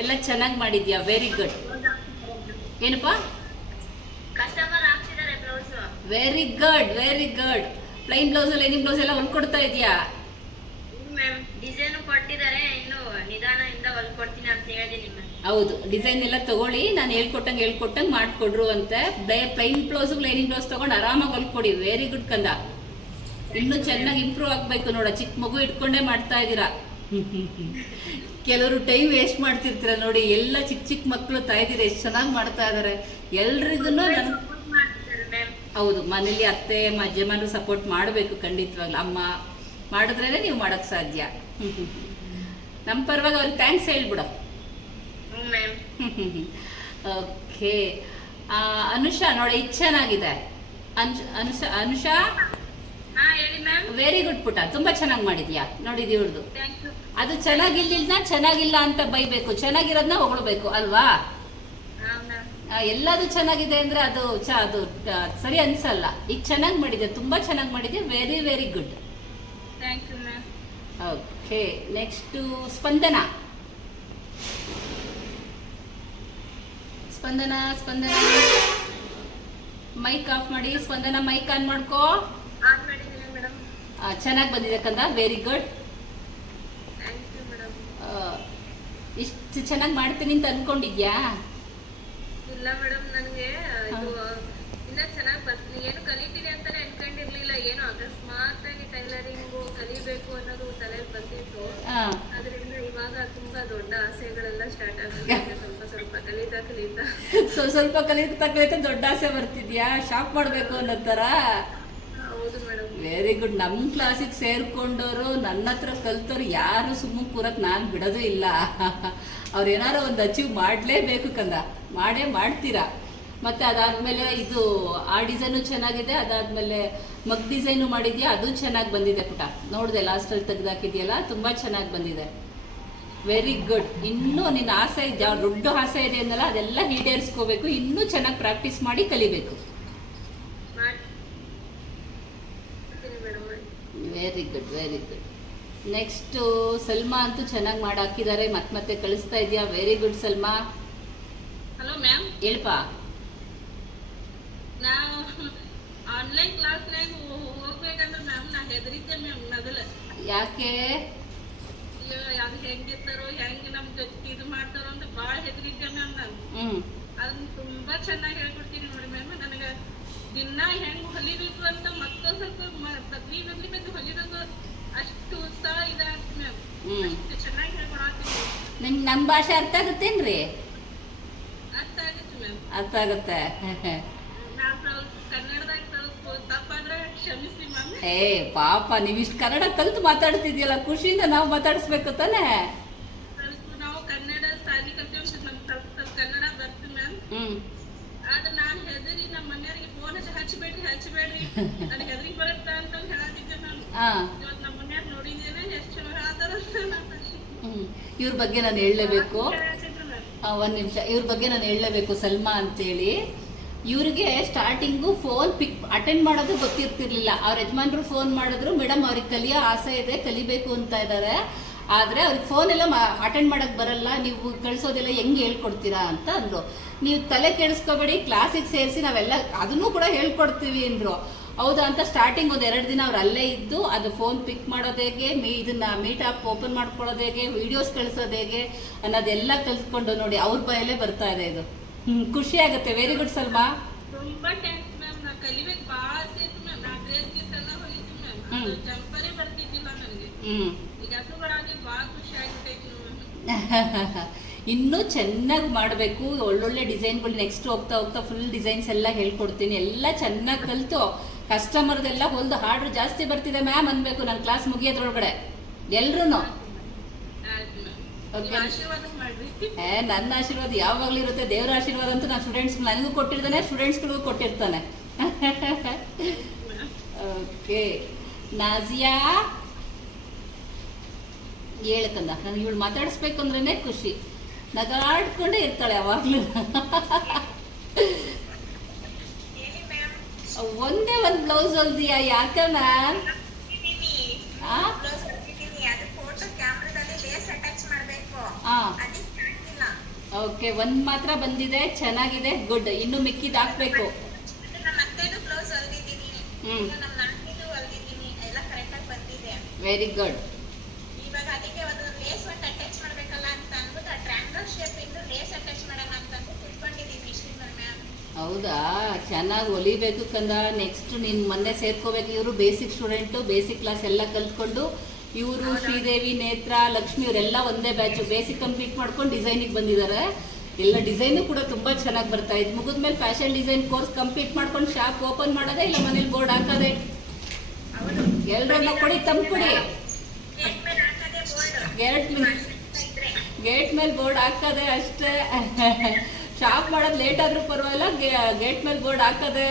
ಎಲ್ಲ ಚೆನ್ನಾಗಿ ಮಾಡಿದ್ಯಾ? ವೆರಿ ಗುಡ್ ಏನಪ್ಪಾ? Very good very good plain blouse lining blouse ಎಲ್ಲ ಹೊಲ್ಕೊಡ್ತಾ ಇದೆಯಾ? ಡಿಸೈನ್ ಕೊಟ್ಟಿದ್ದಾರೆ. ಇನ್ನು ನಿಧಾನದಿಂದ ಹೊಲ್ಕೊಡ್ತೀನಿ ಅಂತ ಹೇಳಿದೀನಿ ಹೌದು ಡಿಸೈನ್ ಎಲ್ಲ ತಗೊಳ್ಳಿ. ನಾನು ಹೇಳ್ಕೊಟ್ಟಂಗೆ ಹೇಳ್ಕೊಟ್ಟಂಗೆ ಮಾಡ್ಕೊಡ್ರು ಅಂತೆ. ಪ್ಲೈನ್ ಬ್ಲೌಸ್ ಲೈನಿಂಗ್ ಬ್ಲೌಸ್ ತಗೊಂಡು ಆರಾಮಾಗಿ ಹೊಲ್ಕೊಡಿ. ವೆರಿ ಗುಡ್ ಕಂದ. ಇನ್ನೂ ಚೆನ್ನಾಗಿ ಇಂಪ್ರೂವ್ ಆಗ್ಬೇಕು ನೋಡ. ಚಿಕ್ಕ ಮಗು ಇಟ್ಕೊಂಡೇ ಮಾಡ್ತಾ ಇದ್ದೀರಾ? ಕೆಲವರು ಟೈಮ್ ವೇಸ್ಟ್ ಮಾಡ್ತಿರ್ತೀರ ನೋಡಿ. ಎಲ್ಲ ಚಿಕ್ಕ ಚಿಕ್ಕ ಮಕ್ಕಳು ತಾಯ್ದಿರ ಎಷ್ಟು ಚೆನ್ನಾಗಿ ಮಾಡ್ತಾ ಇದ್ದಾರೆ ಎಲ್ರಿಗೂ ನಾನು ಹೌದು ಮನೇಲಿ ಅತ್ತೆ ಯಜಮಾನರು ಸಪೋರ್ಟ್ ಮಾಡಬೇಕು ಖಂಡಿತವಾಗ್ಲು. ಅಮ್ಮ ಮಾಡಿದ್ರೇ ನೀವು ಮಾಡೋಕ್ಕೆ ಸಾಧ್ಯ. ನಮ್ಮ ಪರವಾಗಿ ಅವ್ರಿಗೆ ಥ್ಯಾಂಕ್ಸ್ ಹೇಳ್ಬಿಡು. ಓಕೆ. ಅನುಷಾ ನೋಡಿ ಇದು ಚೆನ್ನಾಗಿದೆ. ಅನುಷ ಅನುಷಾ? ಅನುಷಾ ವೆರಿ ಗುಡ್ ಪುಟ. ತುಂಬಾ ಚೆನ್ನಾಗಿ ಮಾಡಿದ್ಯಾ? ನೋಡಿದ್ ಇವ್ರದ್ದು ಅದು ಚೆನ್ನಾಗಿಲ್ಲ ಚೆನ್ನಾಗಿಲ್ಲ ಅಂತ ಬೈಬೇಕು. ಚೆನ್ನಾಗಿರೋದನ್ನ ಹೊಗಳಬೇಕು ಅಲ್ವಾ? ಎಲ್ಲದು ಚೆನ್ನಾಗಿದೆ ಅಂದ್ರೆ ಅದು ಚ ಅದು ಸರಿ ಅನ್ಸಲ್ಲ. ಈಗ ಚೆನ್ನಾಗಿ ಮಾಡಿದೆ ತುಂಬಾ ಚೆನ್ನಾಗಿ ಮಾಡಿದೆ very very good thank you ma'am okay next Spandana? Spandana Spandana? Mic off ಮಾಡಿ. ಸ್ಪಂದನ ಮೈಕ್ ಆನ್ ಮಾಡ್ಕೋ. ಚೆನ್ನಾಗಿ ಬಂದಿದೆ ಕಂದ. ವೆರಿ ಗುಡ್ ಇಷ್ಟು ಚೆನ್ನಾಗಿ ಮಾಡ್ತೀನಿ ಅಂತ ಅನ್ಕೊಂಡಿದ್ಯಾ? ಇಲ್ಲ ಮೇಡಮ್ ನನಗೆ ಇದು ಇನ್ನ ಚೆನ್ನಾಗಿ ಬರ್ತೀನಿ ಏನು ಕಲಿತೀನಿ ಅಂತಾನೆ ಅನ್ಕೊಂಡಿರ್ಲಿಲ್ಲ. ಏನು ಅಕಸ್ಮಾತ್ ಆಗಿ ಟೈಲರಿಂಗು ಕಲಿಬೇಕು ಅನ್ನೋದು ತಲೆ ಬಂದಿತ್ತು. ಅದರಿಂದ ಇವಾಗ ತುಂಬಾ ದೊಡ್ಡ ಆಸೆಗಳೆಲ್ಲ ಸ್ಟಾರ್ಟ್ ಆಗ್ತಿದೆ ಸ್ವಲ್ಪ ಸ್ವಲ್ಪ ಕಲಿತಾ ಕಲಿತಾ. [LAUGHS] ಸ್ವಲ್ಪ ಸ್ವಲ್ಪ ಕಲಿತಾ ಕಲಿತಾ ದೊಡ್ಡ ಆಸೆ ಬರ್ತಿದ್ಯಾ? ಶಾಪ್ ಮಾಡಬೇಕು ಅನ್ನೋ ತರ? ವೆರಿ ಗುಡ್ ನಮ್ಮ ಕ್ಲಾಸಿಗೆ ಸೇರ್ಕೊಂಡವರು ನನ್ನ ಹತ್ರ ಕಲ್ತವ್ರು ಯಾರು ಸುಮ್ಮನೆ ಕೂರಕ್ ನಾನು ಬಿಡೋದು ಇಲ್ಲ. [LAUGHS] ಅವ್ರು ಏನಾರು ಒಂದು ಅಚೀವ್ ಮಾಡಲೇಬೇಕು ಕಂದ. ಮಾಡೇ ಮಾಡ್ತೀರಾ? ಮತ್ತೆ ಅದಾದಮೇಲೆ ಇದು ಆ ಡಿಸೈನು ಚೆನ್ನಾಗಿದೆ ಅದಾದಮೇಲೆ ಮಗ್ ಡಿಸೈನು ಮಾಡಿದ್ಯಾ? ಅದು ಚೆನ್ನಾಗಿ ಬಂದಿದೆ ಪುಟ. ನೋಡಿದೆ ಲಾಸ್ಟಲ್ಲಿ ತೆಗೆದಾಕಿದೆಯಲ್ಲ ತುಂಬ ಚೆನ್ನಾಗಿ ಬಂದಿದೆ. ವೆರಿ ಗುಡ್ ಇನ್ನೂ ನಿನ್ನ ಆಸೆ ಇದೆ ದೊಡ್ಡ ಆಸೆ ಇದೆ ಅಂದಲ್ಲ ಅದೆಲ್ಲ ಈಡೇರಿಸ್ಕೋಬೇಕು. ಇನ್ನೂ ಚೆನ್ನಾಗಿ ಪ್ರಾಕ್ಟೀಸ್ ಮಾಡಿ ಕಲಿಬೇಕು. Very good very good next Salma ಅಂತೂ ಚೆನ್ನಾಗಿ ಮಾಡಿ ಹಾಕಿದ್ದಾರೆ ಮತ್ತೆ ಮತ್ತೆ ಕಳಿಸ್ತಾ ಇದೆಯಾ? Very good Salma. Hello ma'am ಹೇಳ್ಪ. ನಾವು ಆನ್ಲೈನ್ ಕ್ಲಾಸ್ನಾಗ ಹೋಗ್ಬೇಕಂದ್ರೆ ಮ್ಯಾಮ್ ನಾ ಹೆದರಿದ್ದೆ ಮ್ಯಾಮ್ ಮೊದಲ. ಯಾಕೆ? ಅದು ಹೆಂಗಿರ್ತಾರೋ ಹೆಂಗ್ ನಮ್ಮ ಜೊತೆ ಇದು ಮಾಡ್ತಾರೋ ಅಂತ ಭಾಳ ಹೆದರಿದ್ದೆ ಮ್ಯಾಮ್ ನಾನು. ಅದನ್ನ ತುಂಬಾ ಚೆನ್ನಾಗಿ ಹೇಳ್ಕೊಡ್ತೀನಿ ನೋಡಿ ಮ್ಯಾಮ್ ನನಗೆ ದಿನ ಹೆಂಗ್ ಹೊಲಿಬೇಕು ಅಂತ ಮತ್ತೊಂದು ಸ್ವಲ್ಪ ಬದ್ಲಿ ಬದ್ಲಿ ಬದ್ಲಿ ಹೊಲಿಬೇಕು. ಅಷ್ಟು ಉತ್ಸಾಹ ಇದಾಗ್ತಿ ಮ್ಯಾಮ್ ಹ್ಮ್. ಅಷ್ಟು ಚೆನ್ನಾಗಿ ಹೇಳ್ಕೊಡತ್ತೀನಿ ನಿಮ್ಗೆ ನಮ್ಮ ಭಾಷೆ ಅರ್ಥ ಆಗುತ್ತೇನ್ರಿ? ಅರ್ಥ ಆಗುತ್ತೆ ಮ್ಯಾಮ್. ಅರ್ಥ ಆಗುತ್ತೆ. [LAUGHS] ನಾನ್ ಸ್ವಲ್ಪ ಕನ್ನಡದಾಗ ಸ್ವಲ್ಪ ತಪ್ಪಾದ್ರೆ ಕ್ಷಮಿಸಿ ಮ್ಯಾಮ್. ಏ ಪಾಪ ನೀವಿಷ್ಟು ಕನ್ನಡ ಕಲ್ತು ಮಾತಾಡ್ತಿದ್ಯಲ್ಲ ಖುಷಿಯಿಂದ ನಾವು ಮಾತಾಡಿಸ್ಬೇಕು ತಾನೇ ಸ್ವಲ್ಪ ನಾವು ಕನ್ನಡ ಸಾಲಿ ಕಲ್ತೇವೆ ನಮ್ಗೆ ಸ್ವಲ್ಪ ಸ್ವಲ್ಪ ಕನ್ನಡ ಬರ್ತೀವಿ ಮ್ಯಾಮ್ ಹ್ಮ್ ಆದ್ರೆ ನಾನ್ ಹೆದರಿ ನಮ್ಮ ಮನೆಯವ್ರಿಗೆ ಫೋನ್ ಹಚ್ಚಿ ಹಚ್ಚಬೇಡ್ರಿ ಹಚ್ಚಬೇಡ್ರಿ ನನಗೆ ಹೆದರಿಗೆ ಬರುತ್ತಾ ಅಂತ ಹೇಳತ್ತಿದ್ದೆ ಮ್ಯಾಮ್ ಹಾ ಇವತ್ತು ನಮ್ಮ ಮನೆಯವ್ರು ನೋಡಿದ್ದೇನೆ ಎಷ್ಟು ಚಲೋ ಹೇಳ್ತಾರ ಹ್ಮ್ ಇವ್ರ ಬಗ್ಗೆ ನಾನು ಹೇಳಲೇಬೇಕು. ಒಂದ್ ನಿಮಿಷ. ಇವ್ರ ಬಗ್ಗೆ ನಾನು ಹೇಳಲೇಬೇಕು ಸಲ್ಮಾ ಅಂತೇಳಿ. ಇವ್ರಿಗೆ ಸ್ಟಾರ್ಟಿಂಗು ಫೋನ್ ಪಿಕ್ ಅಟೆಂಡ್ ಮಾಡೋದು ಗೊತ್ತಿರ್ತಿರ್ಲಿಲ್ಲ. ಅವ್ರ ಯಜಮಾನ್ರು ಫೋನ್ ಮಾಡಿದ್ರು ಮೇಡಮ್ ಅವ್ರಿಗೆ ಕಲಿಯೋ ಆಸೆ ಇದೆ, ಕಲಿಬೇಕು ಅಂತ ಇದ್ದಾರೆ ಆದರೆ ಅವ್ರಿಗೆ ಫೋನೆಲ್ಲ ಅಟೆಂಡ್ ಮಾಡಕ್ಕೆ ಬರಲ್ಲ. ನೀವು ಕಳಿಸೋದೆಲ್ಲ ಹೆಂಗೆ ಹೇಳ್ಕೊಡ್ತೀರಾ ಅಂತ ಅಂದರು. ನೀವು ತಲೆ ಕೆಡಿಸ್ಕೋಬೇಡಿ ಕ್ಲಾಸಿಗೆ ಸೇರಿಸಿ ನಾವೆಲ್ಲ, ಅದನ್ನು ಕೂಡ ಹೇಳ್ಕೊಡ್ತೀವಿ ಅಂದರು. ಹೌದಾ ಅಂತ ಸ್ಟಾರ್ಟಿಂಗ್ ಒಂದು ಎರಡು ದಿನ ಅವ್ರು ಅಲ್ಲೇ ಇದ್ದು ಅದು ಫೋನ್ ಪಿಕ್ ಮಾಡೋದು ಹೇಗೆ ಮೀ ಇದನ್ನ ಮೀಟ್ ಆಪ್ ಓಪನ್ ಮಾಡ್ಕೊಳ್ಳೋದು ಹೇಗೆ ವಿಡಿಯೋಸ್ ಕಳಿಸೋದು ಹೇಗೆ ಅನ್ನೋದೆಲ್ಲ ಕಲ್ತ್ಕೊಂಡು ನೋಡಿ ಅವ್ರ ಬಯಲೇ ಬರ್ತಾ ಇದೆ ಇದು. ಹ್ಮ್, ಖುಷಿ ಆಗುತ್ತೆ. Very good Salma. ಹ್ಞೂ [LAUGHS] ಇನ್ನೂ ಚೆನ್ನಾಗಿ ಮಾಡಬೇಕು. ಒಳ್ಳೊಳ್ಳೆ ಡಿಸೈನ್ಗಳು ನೆಕ್ಸ್ಟ್ ಹೋಗ್ತಾ ಹೋಗ್ತಾ ಫುಲ್ ಡಿಸೈನ್ಸ್ ಎಲ್ಲ ಹೇಳ್ಕೊಡ್ತೀನಿ. ಎಲ್ಲ ಚೆನ್ನಾಗಿ ಕಲಿತು. ಕಸ್ಟಮರ್ದೆಲ್ಲ ಹೊಲ್ದು ಆರ್ಡ್ರ್ ಜಾಸ್ತಿ ಬರ್ತಿದೆ ಮ್ಯಾಮ್ ಅನ್ಬೇಕು ನನ್ನ ಕ್ಲಾಸ್ ಮುಗಿಯೋದ್ರೊಳಗಡೆ. ಎಲ್ರೂ ಏ ನನ್ನ ಆಶೀರ್ವಾದ ಯಾವಾಗಲೂ ಇರುತ್ತೆ. ದೇವರ ಆಶೀರ್ವಾದ ಅಂತೂ ನಾನು ಸ್ಟೂಡೆಂಟ್ಸ್ ನನಗೂ ಕೊಟ್ಟಿರ್ತಾನೆ ಸ್ಟೂಡೆಂಟ್ಸ್ಗಳಿಗೂ ಕೊಟ್ಟಿರ್ತಾನೆ. ಓಕೆ ನಾಜಿಯಾ? ಹೇಳ್ಕಂದ ನನಗೆ ಇವಳು ಮಾತಾಡಿಸ್ಬೇಕು ಅಂದ್ರೇ ಖುಷಿ. ನಗಾಡ್ಕೊಂಡೇ ಇರ್ತಾಳೆ ಯಾವಾಗಲೂ. ಒಂದೇ ಒಂದು ಬ್ಲೌಸ್ ಹೊಲ್ದಿಯಾ ಯಾಕ ಮ್ಯಾಮ್ ಓಕೆ ಒಂದು ಮಾತ್ರ ಬಂದಿದೆ. ಚೆನ್ನಾಗಿದೆ. ಗುಡ್ ಇನ್ನು ಮಿಕ್ಕಿದ್ ಹಾಕ್ಬೇಕು. ವೆರಿ ನಮ್ಮ ಅತ್ತೆದು ಬ್ಲೌಸ್ ಹೊಲ್ದಿದ್ದೀನಿ ಹ್ಮ್. ಈಗ ನಮ್ಮ ನಾಲ್ಕಿದು ಹೊಲ್ದಿದ್ದೀನಿ ಎಲ್ಲ ಕರೆಕ್ಟಾಗಿ ಬಂದಿದೆ ವೆರಿ ಗುಡ್ ಇವಾಗ ಅದಕ್ಕೆ ಒಂದು ಲೇಸ್ ಒಂದು ಅಟ್ಯಾಚ್ ಮಾಡ್ಬೇಕಲ್ಲ ಅಂತ ಅಂದ್ಬಿಟ್ಟು ಆ ಟ್ರ್ಯಾಂಗಲ್ ಶೇಪ್ ಇಂದು ಲೇಸ್ ಅಟ್ಯಾಚ್ ಮಾಡೋಣ ಅಂತ ಅಂದ್ಬಿಟ್ಟು ಕುತ್ಕೊಂಡಿದ್ದೀನಿ ಇಷ್ಟಿಂದ ಮ್ಯಾಮ್ ಹೌದಾ? ಚೆನ್ನಾಗಿ ಹೊಲಿಬೇಕು ಕಂದ. ನೆಕ್ಸ್ಟ್ ನೀನು ಮೊನ್ನೆ ಸೇರ್ಕೋಬೇಕು. ಇವರು ಬೇಸಿಕ್ ಸ್ಟೂಡೆಂಟು ಬೇಸಿಕ್ ಕ್ಲಾಸ್ ಎಲ್ಲ ಕಲ್ತ್ಕೊಂಡು ಇವರು ಶ್ರೀದೇವಿ, ನೇತ್ರ, ಲಕ್ಷ್ಮಿ ಇವರೆಲ್ಲ ಒಂದೇ ಬ್ಯಾಚು ಬೇಸಿಕ್ ಕಂಪ್ಲೀಟ್ ಮಾಡ್ಕೊಂಡು ಡಿಸೈನಿಗೆ ಬಂದಿದ್ದಾರೆ ಎಲ್ಲ ಡಿಸೈನು ಕೂಡ ತುಂಬ ಚೆನ್ನಾಗಿ ಬರ್ತಾ ಇದೆ. ಮುಗಿದ್ಮೇಲೆ ಫ್ಯಾಷನ್ ಡಿಸೈನ್ ಕೋರ್ಸ್ ಕಂಪ್ಲೀಟ್ ಮಾಡ್ಕೊಂಡು ಶಾಪ್ ಓಪನ್ ಮಾಡೋದೇ ಇಲ್ಲ ಮನೇಲಿ ಬೋರ್ಡ್ ಹಾಕೋದೆ? ಎಲ್ಲರನ್ನ ಕೊಡಿ ತಮ್ಮ ಕೊಡಿ. ಗೇಟ್ ಮೇಲೆ ಮೇಲೆ ಗೇಟ್ ಮೇಲೆ ಬೋರ್ಡ್ ಹಾಕೋದೆ ಅಷ್ಟೇ. [LAUGHS] ಶಾಪ್ ಮಾಡೋದು ಲೇಟ್ ಆದ್ರೂ ಪರವಾಗಿಲ್ಲ ಗೇಟ್ ಮೇಲೆ ಬೋರ್ಡ್ ಹಾಕದೆ.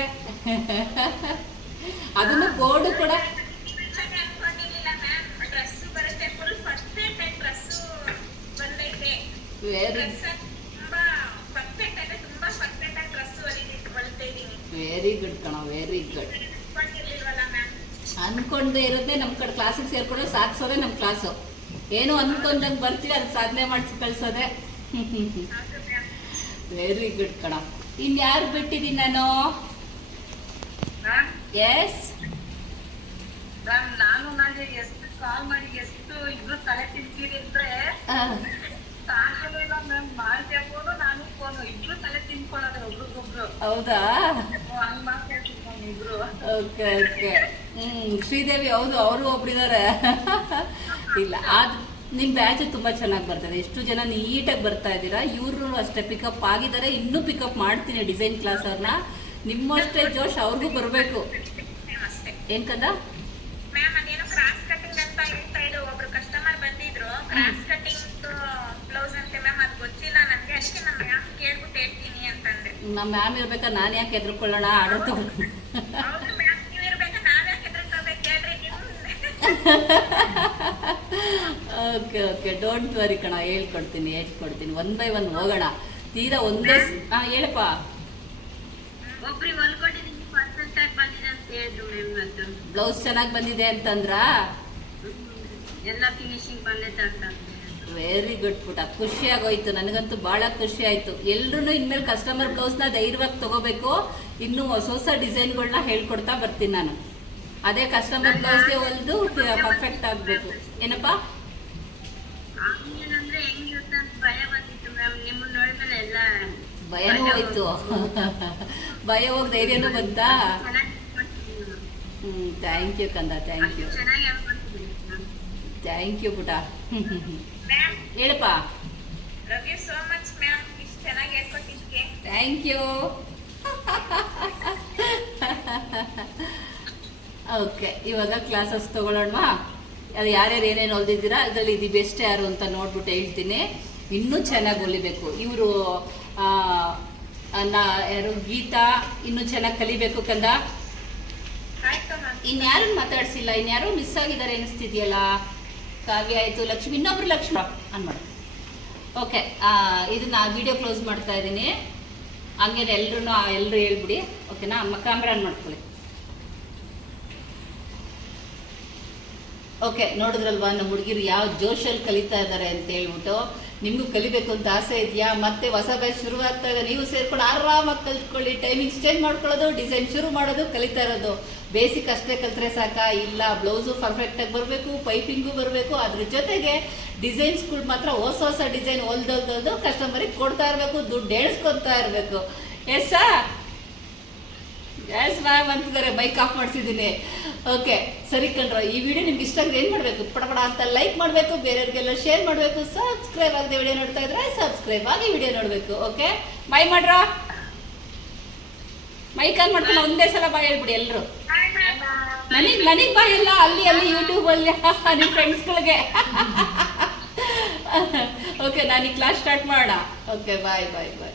ಅದನ್ನು ಬೋರ್ಡ್ ಕೂಡ ವೆರಿ ಗುಡ್ ಕಣ ವೆರಿ ಗುಡ್ ಅನ್ಕೊಂಡೇ ಇರೋದೇ ನಮ್ಮ ಕಡೆ ಕ್ಲಾಸಿಗೆ ಸೇರ್ಕೊಂಡ್ರೆ ಸಾಧಿಸೋದೇ ನಮ್ಮ ಕ್ಲಾಸು ಏನು ಅನ್ಕೊಂಡಂಗೆ ಬರ್ತೀವಿ ಅದಕ್ಕೆ ಸಾಧನೆ ಮಾಡಿಸಿ ಕಳ್ಸೋದೆ. ವೆರಿ ಗುಡ್ ಕಣ ಇನ್ಯಾರು ಬಿಟ್ಟಿದ್ದೀನಿ ನಾನು? ಎಸ್ ಮ್ಯಾಮ್ ನಾನು ನಾಳೆ ಎಷ್ಟು ಕಾಲ್ ಮಾಡಿ ಎಷ್ಟು ಇಬ್ರು ತಲೆ ತಿಂತೀರಿ ಅಂದ್ರೆ ಸಾಕಲಿಲ್ಲ ಮ್ಯಾಮ್ ಮಾಡ್ತೇಬೋದು ನಾನು ಫೋನು ಇಬ್ರು ತಲೆ ತಿನ್ಕೊಳ್ಳೋದು ಒಬ್ರಿಗೊಬ್ರು. ಹೌದಾ? ಹಂಗ್ ಮಾತಾಡ್ತೀವಿ ಮ್ಯಾಮ್ ಇಬ್ರು. ಓಕೆ ಓಕೆ ಹ್ಮ್ ಶ್ರೀದೇವಿ ಹೌದು ಅವರು ಒಬ್ರಿದ್ದಾರೆ ಇಲ್ಲ ಆದ್ ನಿಮ್ಮ ಬ್ಯಾಚ್ ತುಂಬ ಚೆನ್ನಾಗಿ ಬರ್ತದೆ. ಎಷ್ಟು ಜನ ನೀಟಾಗಿ ಬರ್ತಾ ಇದ್ದೀರಾ? ಇವರು ಅಷ್ಟೇ ಪಿಕಪ್ ಆಗಿದ್ದಾರೆ ಇನ್ನೂ ಪಿಕಪ್ ಮಾಡ್ತೀನಿ ಡಿಸೈನ್ ಕ್ಲಾಸ್ ಅವ್ರನ್ನ. ನಿಮ್ಮಷ್ಟೇ ಜೋಶ್ ಅವ್ರಿಗೂ ಬರಬೇಕು. ಏನ್ ಅದಕ್ಕೆ ನಮ್ಮ ಮ್ಯಾಮ್ ಕೇಳ್ಬಿಟ್ಟು ಹೇಳ್ತೀನಿ ಅಂತಂದೆ. ನಮ್ಮ ಮ್ಯಾಮ್ ಇರ್ಬೇಕಾ? ನಾನು ಯಾಕೆ ಎದ್ರುಕೊಳ್ಳೋಣ ಆರ್ಡರ್ ತಗೊಂಡು ಹೌದು ಮ್ಯಾಮ್ ನೀವಿರ್ಬೇಕಾ ನಾವೇ ಹೆದರ್ಕೋಬೇಕು ಹೇಳ್ರಿ ನೀವು ಓಕೆ ಓಕೆ ಡೋಂಟ್ ವರಿ ಕಣ. ಹೇಳ್ಕೊಡ್ತೀನಿ ಹೇಳ್ಕೊಡ್ತೀನಿ. ಒನ್ ಬೈ ಒನ್ ಹೋಗೋಣ. ತೀರಾ ಒಂದೇ ಹಾ ಹೇಳಪ್ಪ. ಬ್ಲೌಸ್ ಚೆನ್ನಾಗಿ ಬಂದಿದೆ ಅಂತಂದ್ರ? ವೆರಿ ಗುಡ್ ಪುಟ ಖುಷಿಯಾಗೋಯ್ತು ನನಗಂತೂ ಭಾಳ ಖುಷಿ ಆಯ್ತು. ಎಲ್ಲರೂ ಇನ್ಮೇಲೆ ಕಸ್ಟಮರ್ ಬ್ಲೌಸ್ನ ಧೈರ್ಯವಾಗಿ ತಗೋಬೇಕು. ಇನ್ನೂ ಹೊಸ ಹೊಸ ಡಿಸೈನ್ಗಳನ್ನ ಹೇಳ್ಕೊಡ್ತಾ ಬರ್ತೀನಿ ನಾನು. ಅದೇ ಕಸ್ಟಮರ್ ಬ್ಲೌಸ್ಗೆ ಹೊಲಿದು ಪರ್ಫೆಕ್ಟ್ ಆಗಬೇಕು ಏನಪ್ಪ? ಭಯನೂ ಹೋಯ್ತು. ಭಯ ಹೋಗಿ ಧೈರ್ಯನೂ ಬಂತಾ? ಹ್ಞೂ ಥ್ಯಾಂಕ್ ಯು ಕಂದ ಥ್ಯಾಂಕ್ ಯು ಥ್ಯಾಂಕ್ ಯು ಪುಟ. ಹೇಳಪ್ಪ. ಥ್ಯಾಂಕ್ ಯು [LAUGHS] ಓಕೆ ಇವಾಗ ಕ್ಲಾಸಸ್ ತಗೊಳ್ಳೋಣವಾ ಅದು ಯಾರ್ಯಾರು ಏನೇನು ಹೊಲ್ದಿದ್ದೀರಾ ಅದರಲ್ಲಿ ಇದು ಬೆಸ್ಟ್ ಯಾರು ಅಂತ ನೋಡ್ಬಿಟ್ಟು ಹೇಳ್ತೀನಿ. ಇನ್ನೂ ಚೆನ್ನಾಗಿ ಹೊಲಿಬೇಕು ಇವರು ನಾ ಯಾರು ಗೀತಾ ಇನ್ನೂ ಚೆನ್ನಾಗಿ ಕಲಿಬೇಕು ಕಂದ? ಇನ್ಯಾರು ಮಾತಾಡ್ಸಿಲ್ಲ ಇನ್ಯಾರೋ ಮಿಸ್ ಆಗಿದ್ದಾರೆ ಅನಿಸ್ತಿದೆಯಲ್ಲ? ಕಾವ್ಯ ಆಯಿತು ಲಕ್ಷ್ಮಿ ಇನ್ನೊಬ್ರು ಲಕ್ಷ್ಮಿ. ಅನ್ಮಾಡ. ಓಕೆ ಇದನ್ನ ವಿಡಿಯೋ ಕ್ಲೋಸ್ ಮಾಡ್ತಾ ಇದ್ದೀನಿ. ಹಂಗೇನೆ ಎಲ್ಲರೂ ಎಲ್ಲರೂ ಹೇಳ್ಬಿಡಿ. ಓಕೆನಾ? ಅಮ್ಮ ಕ್ಯಾಮ್ರಾ ಆನ್ ಮಾಡ್ಕೊಳ್ಳಿ. ಓಕೆ, ನೋಡಿದ್ರಲ್ವಾ, ನಮ್ಮ ಹುಡುಗಿರು ಯಾವ ಜೋಶಲ್ಲಿ ಕಲಿತಾ ಇದ್ದಾರೆ ಅಂತ ಹೇಳ್ಬಿಟ್ಟು, ನಿಮಗೂ ಕಲಿಬೇಕು ಅಂತ ಆಸೆ ಇದೆಯಾ? ಮತ್ತೆ ಹೊಸ ಬ್ಯಾಚ್ ಶುರುವಾಗ್ತಾ ಇದೆ ನೀವು ಸೇರ್ಕೊಂಡು ಆರಾಮಾಗಿ ಕಲ್ತ್ಕೊಳ್ಳಿ. ಟೈಮಿಂಗ್ಸ್ ಚೇಂಜ್ ಮಾಡ್ಕೊಳ್ಳೋದು ಡಿಸೈನ್ ಶುರು ಮಾಡೋದು, ಕಲಿತಾ ಇರೋದು. ಬೇಸಿಕ್ ಅಷ್ಟೇ ಕಲ್ತ್ರೆ ಸಾಕಾ? ಇಲ್ಲ ಬ್ಲೌಸು ಪರ್ಫೆಕ್ಟಾಗಿ ಬರಬೇಕು ಪೈಪಿಂಗು ಬರಬೇಕು, ಅದ್ರ ಜೊತೆಗೆ ಡಿಸೈನ್ಸ್ಗಳು ಮಾತ್ರ ಹೊಸ ಹೊಸ ಡಿಸೈನ್ ಹೊಲ್ದೊಲ್ದೊಲ್ದು ಕಸ್ಟಮರಿಗೆ ಕೊಡ್ತಾ ಇರಬೇಕು, ದುಡ್ಡು ಹೇಳ್ಸ್ಕೊತಾ ಇರಬೇಕು. ಎಸ್ಸಾ ಗ್ಯಾಸ್ ಮ್ಯಾಮ್ ಅಂತಿದ್ದಾರೆ. ಬೈಕ್ ಆಫ್ ಮಾಡಿಸಿದ್ದೀನಿ. ಓಕೆ ಸರಿ ಕಣ್ರ, ಈ ವಿಡಿಯೋ ನಿಮ್ಗೆ ಇಷ್ಟ ಆಗಿದೆ ಏನು ಮಾಡಬೇಕು? ಪಡಪಡ ಅಂತ ಲೈಕ್ ಮಾಡಬೇಕು, ಬೇರೆಯವ್ರಿಗೆಲ್ಲ ಶೇರ್ ಮಾಡಬೇಕು ಸಬ್ಸ್ಕ್ರೈಬ್ ಆಗದೆ ವಿಡಿಯೋ ನೋಡ್ತಾ ಇದ್ರೆ ಸಬ್ಸ್ಕ್ರೈಬ್ ಆಗಿ ವಿಡಿಯೋ ನೋಡಬೇಕು ಓಕೆ ಬೈ ಮಾಡ್ರ? ಮೈಕ್ ಆನ್ ಮಾಡ್ಕೊಂಡು ಒಂದೇ ಸಲ ಬಾಯ್ ಹೇಳ್ಬಿಡಿ ಎಲ್ಲರೂ ನನಗೆ ನನಗೆ ಬಾಯ್ ಇಲ್ಲ, ಅಲ್ಲಿ ಅಲ್ಲಿ ಯೂಟ್ಯೂಬಲ್ಲಿ ನಿಮ್ಮ ಫ್ರೆಂಡ್ಸ್ಗಳಿಗೆ ಓಕೆ ನಾನು ಕ್ಲಾಸ್ ಸ್ಟಾರ್ಟ್ ಮಾಡೋಣ ಓಕೆ ಬಾಯ್ ಬಾಯ್ ಬಾಯ್